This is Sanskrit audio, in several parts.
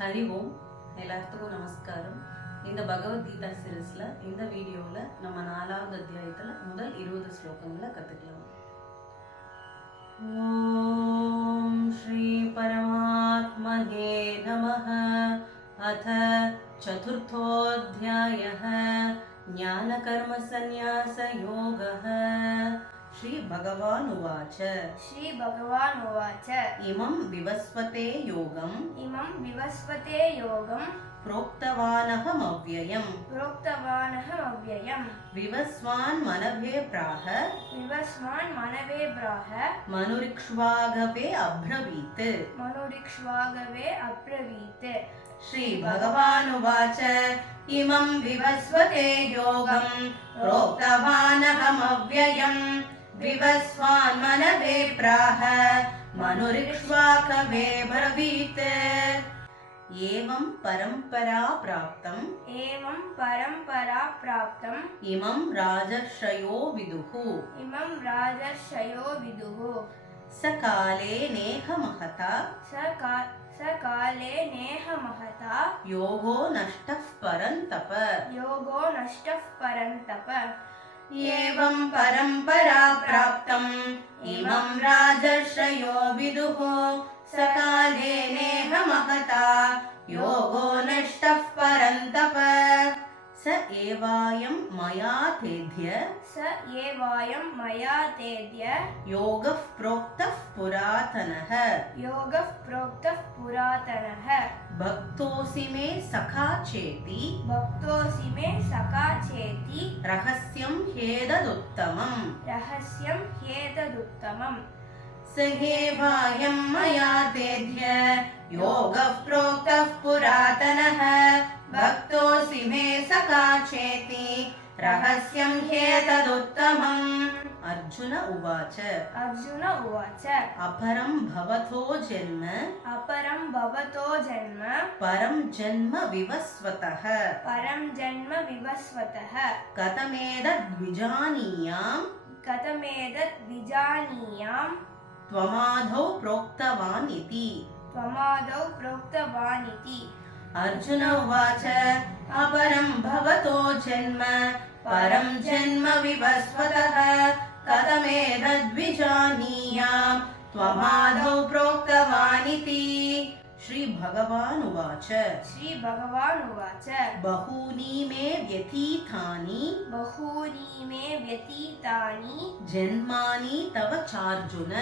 ஹரி ஓம். எல்லாத்துக்கும் நமஸ்காரம். இந்த பகவத்கீதா சீரீஸ்ல இந்த வீடியோவில் நம்ம 4வது அத்தியாயத்தில் முதல் 20 ஸ்லோகங்களை கற்றுக்கலாம். ஓம் ஸ்ரீ பரமாத்மனே நமः. அத சதுர்த்தோऽध्यायः ஞானகர்ம சந்நியாச யோகः. श्री भगवान् उवाच. इमं विवस्वते योगं प्रोक्तवानहमव्ययम् विवस्वान् मनवे प्राह मनुरिक्ष्वागवे अब्रवीत्. श्री भगवान् उवाच. इमं विवस्वते योगं प्रोक्तवानहमव्ययम् विवस्वान् मनवे प्राह मनुरिक्ष्वाकवे ब्रवीत्. एवं परम्परा प्राप्तम् इमं राजर्षयो विदुः सकाले नेह महता योगो नष्टः परन्तप. एवं परम्परा प्राप्तम् इमं राजर्षयो विदुः सकाले नेह महता योगो नष्टः परन्तप. स एवायं मया तेद्य योगः प्रोक्तः पुरातनः. भक्तोऽसि मे सखा चेति रहस्यं ह्येतदुत्तमम्. स एवायं मया तेद्य योगः प्रोक्तः पुरातनः. भक्तोऽसि मे सखा चेति रहस्यं ह्येतदुत्तमम्. अर्जुन उवाच. अपरं भवतो जन्म परं जन्म विवस्वतः कथमेतद्विजानीयाम् त्वमादौ प्रोक्तवान् इति. अर्जुन उवाच. अपरं भवतो जन्म परं जन्म विवस्वतः कथमेतद्विजानीयाम् त्वमादौ प्रोक्तवान् इति. श्री भगवान् उवाच. बहूनि मे व्यतीतानि जन्मानि तव चार्जुन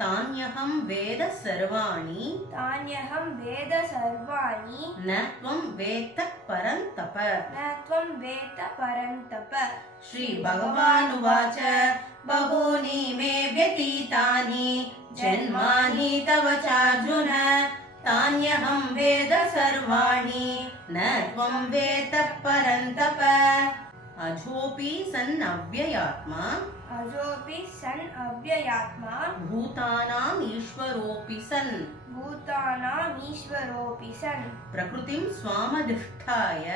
तान्यहं वेद सर्वाणि न त्वं वेत्तः परन्तप. श्री भगवान् उवाच. बहूनि मे व्यतीतानि जन्मानि तव चार्जुन तान्यहं वेद सर्वाणि न त्वं वेत्तः परन्तप. अजोऽपि सन् अव्ययात्मा भूतानाम् ईश्वरोऽपि सन् प्रकृतिं स्वामधिष्ठाय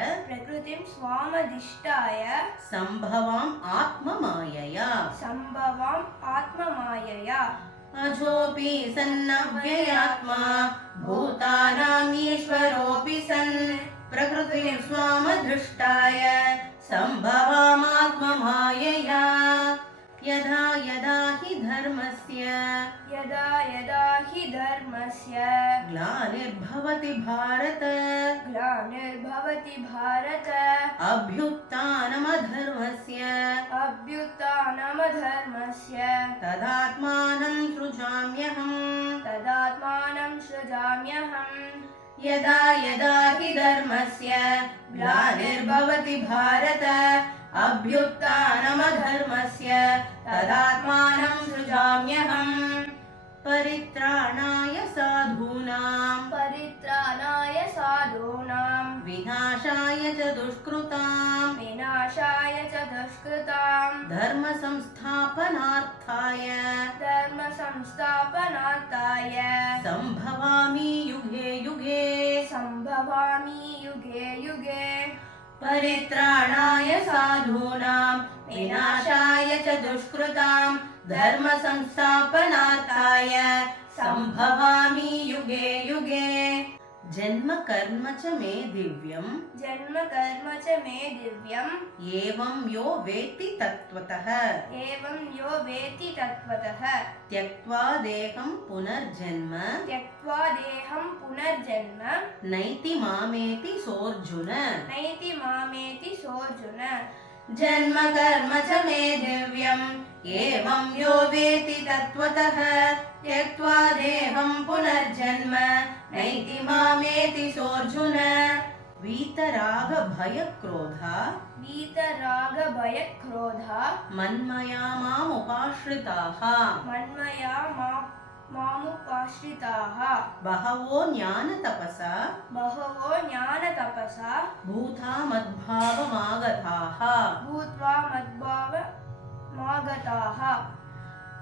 सम्भवाम् आत्ममायया. अजोऽपि सन्नव्ययात्मा भूतानाम् ईश्वरोऽपि सन् प्रकृतिं स्वामधिष्ठाय सम्भवामात्ममायया. यदा यदा हि धर्मस्य ग्लानिर्भवति भारत अभ्युत्थानमधर्मस्य तदात्मानं सृजाम्यहम्. यदा यदा हि धर्मस्य ग्लानिर्भवति भारत अभ्युत्थानमधर्मस्य तदात्मानं सृजाम्यहम्. परित्राणाय साधूनां विनाशाय च दुष्कृतां धर्म संस्थापनार्थाय संभवामि युगे युगे. परित्राणाय साधूनां विनाशाय च दुष्कृतां धर्म संस्थापनार्थाय संभवामि युगे जन्म कर्म च मे दिव्यम् जन्म कर्म च मे दिव्यम् एवं यो वेत्ति तत्त्वतः एवं यो वेत्ति तत्त्वतः त्यक्त्वा देहं पुनर्जन्म नैति मामेति सोऽर्जुन नैति मामेति सोऽर्जुन जन्म कर्म च मे दिव्यम् एवं यो वेत्ति तत्त्वतः त्यक्त्वा देहं पुनर्जन्म नैति मामेति सोऽर्जुन वीतराग भय क्रोधा मन्मया मामुपाश्रिताः बहवो ज्ञानतपसा भूता मद्भावमागताः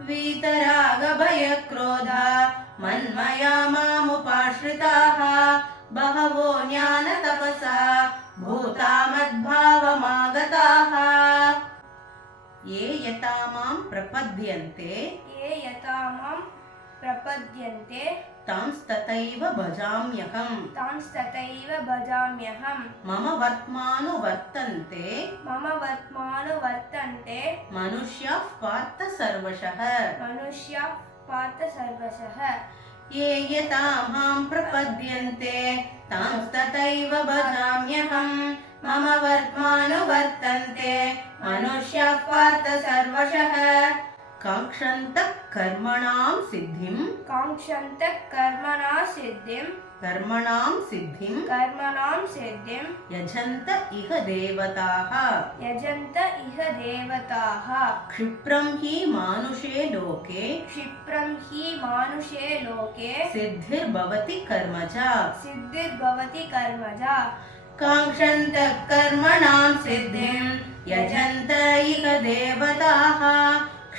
वीतराग भय क्रोधा मन्मया मामुपाश्रिताः बहवो ज्ञानतपसा भूता मद्भावमागताः ये यथा मां प्रपद्यन्ते तांस्तथैव भजाम्यहम् मम वर्त्मानुवर्तन्ते मनुष्याः पार्थ सर्वशः ये यथा मां प्रपद्यन्ते तांस्तथैव भजाम्यहम् मम वर्त्मानुवर्तन्ते मनुष्याः पार्थ सर्वशः काङ्क्षन्तः कर्मणां सिद्धिं यजन्त इह देवताः क्षिप्रं हि मानुषे लोके सिद्धिर्भवति कर्मजा काङ्क्षन्तः कर्मणां सिद्धिं यजन्त इह देवताः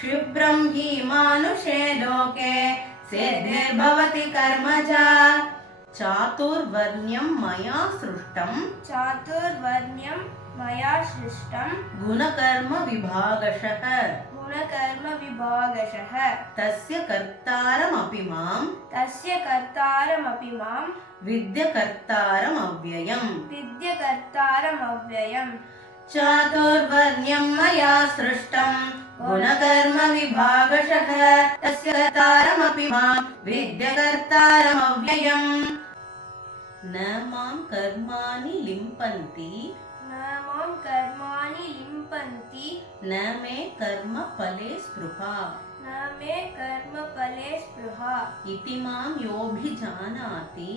क्षिप्रं हि मानुषे लोके सिद्धिर्भवति कर्मजा चातुर्वर्ण्यं मया सृष्टं गुणकर्म विभागशः तस्य कर्तारमपि मां विद्यकर्तारमव्ययम् चातुर्वर्ण्यं मया सृष्टं गुणकर्म विभागशः तस्य कर्तारमपि मां विद्यकर्तारमव्ययम् न मां कर्माणि लिम्पन्ति न मे कर्मफले स्पृहा इति मां योऽभिजानाति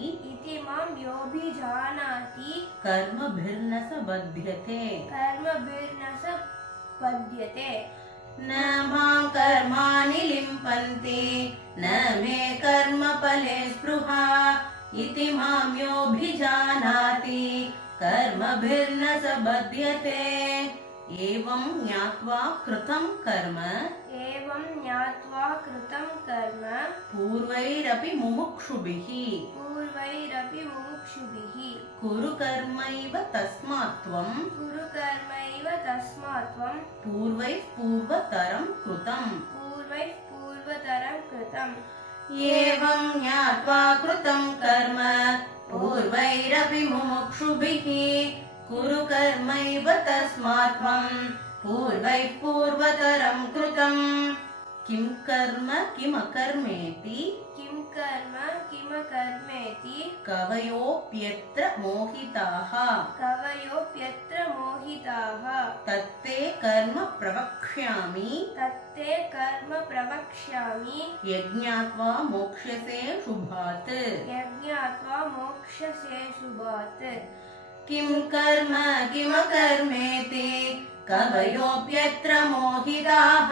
कर्मभिर्न स बध्यते न मां कर्माणि लिम्पन्ति न मे कर्मफले स्पृहा इति मां योऽभिजानाति कर्मभिर्न स बध्यते एवं ज्ञात्वा कृतं कर्म पूर्वैरपि मुमुक्षुभिः कुरु कर्मैव तस्मात् त्वं पूर्वैः पूर्वतरं कृतम् एवं ज्ञात्वा कृतं कर्म पूर्वैरपि मुमुक्षुभिः कुरु कर्मैव तस्मात् त्वं पूर्वैः पूर्वतरं कृतम् किं कर्म किमकर्मेति कवयोऽप्यत्र मोहिताः तत्ते कर्म प्रवक्ष्यामि यज्ञात्वा मोक्ष्यसे शुभात् किं कर्म किमकर्मेति कवयोऽप्यत्र मोहिताः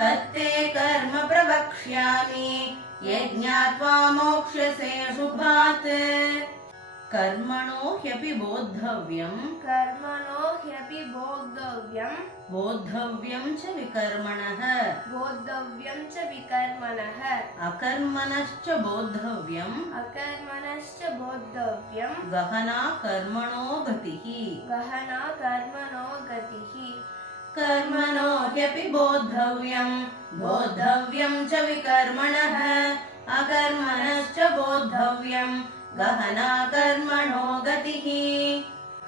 तत्ते कर्म प्रवक्ष्यामि यज्ञात्वा मोक्ष्यसे शुभात् कर्मणो ह्यपि बोद्धव्यं बोद्धव्यं च विकर्मणः अकर्मणश्च बोद्धव्यं गहना कर्मणो गतिः कर्मणो ह्यपि बोद्धव्यं बोद्धव्यं च विकर्मणः अकर्मणश्च बोद्धव्यं गहना कर्मणो गतिः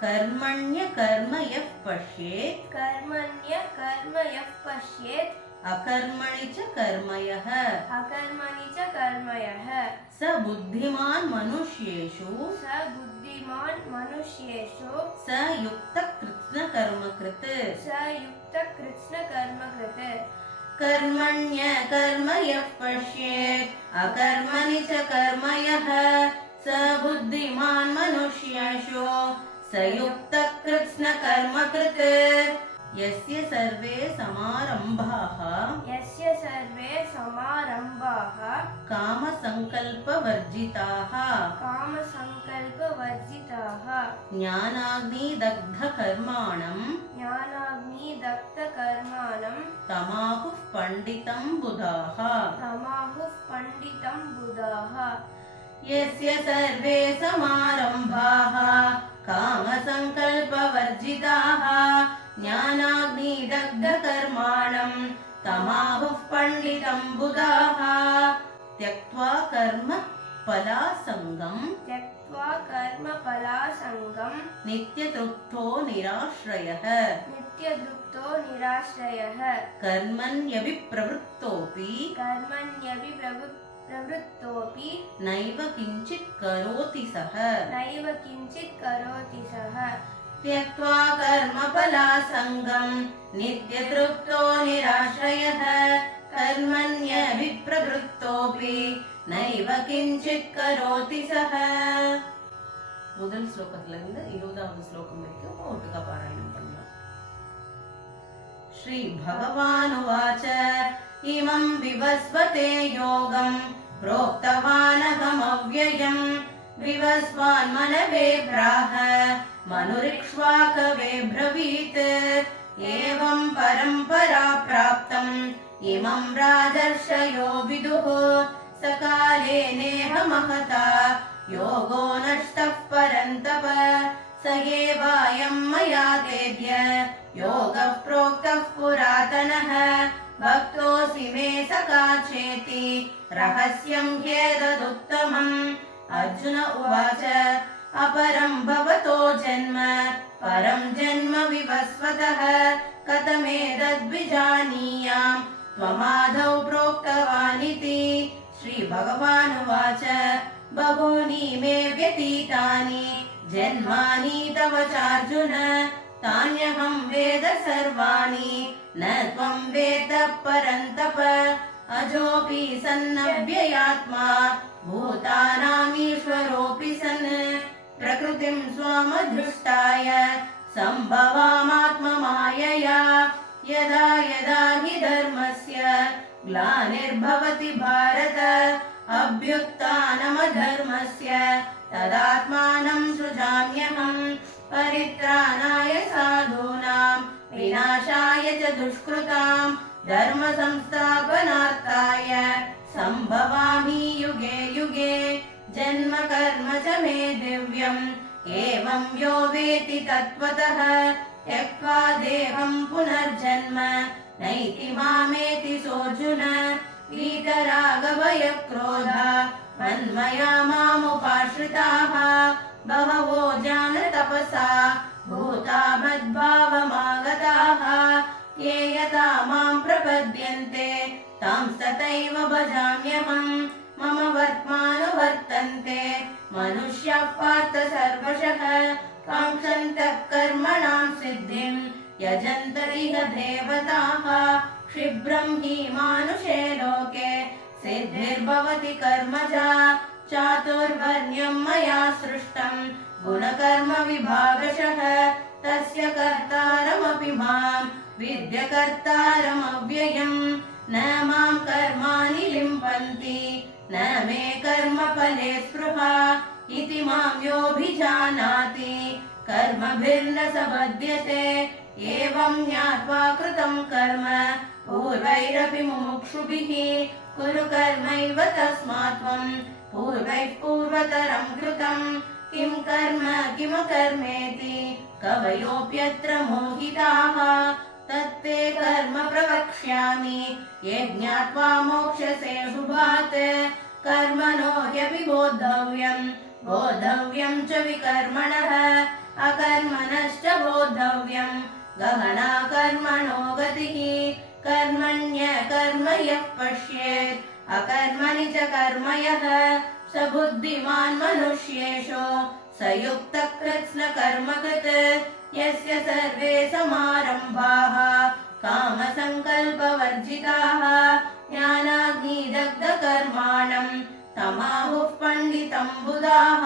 कर्मण्य कर्म यः पश्येत् कर्मण्य कर्म यः पश्येत् अकर्मणि च कर्म यः अकर्मणि च कर्म यः स बुद्धिमान् मनुष्येषु स बुद्धिमान् मनुष्येषु स युक्तः कृत्स्नकर्मकृत् स युक्तः कृत्स्नकर्मकृत् कर्मण्य कर्म यः पश्येत् अकर्मणि च कर्म यः स बुद्धिमान् मनुष्येषु स युक्तः कृत्स्नकर्मकृत् यस्य सर्वे समारम्भाः यस्य सर्वे समारम्भाः कामसङ्कल्पवर्जिताः कामसङ्कल्पवर्जिताः ज्ञानाग्निदग्धकर्माणं ज्ञानाग्निदग्धकर्माणं तमाहुः पण्डितं बुधाः तमाहुः पण्डितं बुधाः यस्य सर्वे समारम्भाः कामसङ्कल्पवर्जिताः ज्ञानाग्निदग्धकर्माणं तमाहुः पण्डितं बुधाः त्यक्त्वा कर्म फलासङ्गं त्यक्त्वा कर्मफलासङ्गं नित्यतृप्तो निराश्रयः नित्यदृप्तो निराश्रयः कर्मण्यभिप्रवृत्तोऽपि प्रवृत्तोऽपि नैव किञ्चित् करोति सः नैव किञ्चित् करोति सः त्यक्त्वा कर्मफलासङ्गं नित्यतृप्तो निराश्रयः कर्मण्यभिप्रवृत्तोऽपि नैव किञ्चित् करोति सः முதல் ஸ்லோகத்துல இருந்து 20வது ஸ்லோகம் வரைக்கும் ஒட்டுக்கா பாராயணம் பண்ணலாம். श्री भगवानुवाच इमं विवस्वते योगं प्रोक्तवानहमव्ययम् विवस्वान् मनवे प्राह मनुरिक्ष्वाकवे ब्रवीत् एवं परम्परा प्राप्तम् इमं राजर्षयो विदुः सकाले नेह महता योगो नष्टः परन्तप स एवायं मया तेद्य योगः प्रोक्तः पुरातनः भक्तोऽसि मे सखा चेति रहस्यं ह्येतदुत्तमम् अर्जुन उवाच अपरं भवतो जन्म परं जन्म विवस्वतः कथमेतद्विजानीयाम् त्वमादौ प्रोक्तवानिति श्रीभगवानुवाच बहूनि मे व्यतीतानि जन्मानि तव चार्जुन तान्यहं वेद सर्वाणि न त्वं वेद परन्तप अजोऽपि सन्नव्ययात्मा भूतानामीश्वरोऽपि सन् प्रकृतिं स्वामधृष्टाय सम्भवामात्ममायया यदा यदा हि धर्मस्य ग्लानिर्भवति भारत अभ्युत्थानमधर्मस्य तदात्मानं सृजाम्यहम् परित्राणाय साधूनां विनाशाय च दुष्कृताम् धर्म संस्थापनार्थाय सम्भवामि युगे युगे जन्म कर्म च मे दिव्यम् एवं यो वेति तत्त्वतः त्यक्त्वा देहं पुनर्जन्म नैति मामेति सोऽर्जुन वीतरागभयक्रोधा मन्मया मामुपाश्रिताः बहवो जानतपसा भूता मद्भावमागताः ये यथा मां प्रपद्यन्ते तां तथैव भजाम्यहम् मम वर्त्मानुवर्तन्ते मनुष्याः पार्थ सर्वशः काङ्क्षन्तः कर्मणां सिद्धिं यजन्त इह देवताः क्षिप्रं हि मानुषे लोके सिद्धिर्भवति कर्मजा चातुर्वर्ण्यं मया सृष्टं गुणकर्म विभागशः तस्य कर्तारमपि मां विद्य कर्तारमव्ययम् न मां कर्माणि लिम्पन्ति न मे कर्मफले स्पृहा इति मां योऽभिजानाति कर्मभिर्न स बध्यते एवं ज्ञात्वा कृतं कर्म पूर्वैरपि मुमुक्षुभिः कुरु कर्मैव तस्मात् त्वं पूर्वैः पूर्वतरं कृतं किं कर्म किमकर्मेति कवयोऽप्यत्र मोहिताः तत्ते कर्म प्रवक्ष्यामि ये ज्ञात्वा मोक्ष्यसे शुभात् कर्मणो ह्यपि बोद्धव्यम् बोद्धव्यं च विकर्मणः अकर्मणश्च बोद्धव्यं गहना कर्मणो गतिः कर्मण्यकर्म यः पश्येत् अकर्मणि च कर्म यः स बुद्धिमान् मनुष्येषु स युक्तः कृत्स्नकर्मकृत् यस्य सर्वे समारम्भाः कामसङ्कल्पवर्जिताः ज्ञानाग्निदग्धकर्माणम् तमाहुः पण्डितं बुधाः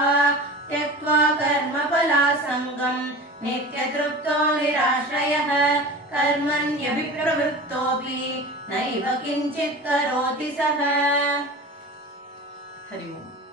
त्यक्त्वा कर्मफलासङ्गम् नित्यतृप्तो निराश्रयः कर्मण्यभिप्रवृत्तोऽपि नैव किञ्चित् करोति सः। हरि ओम्।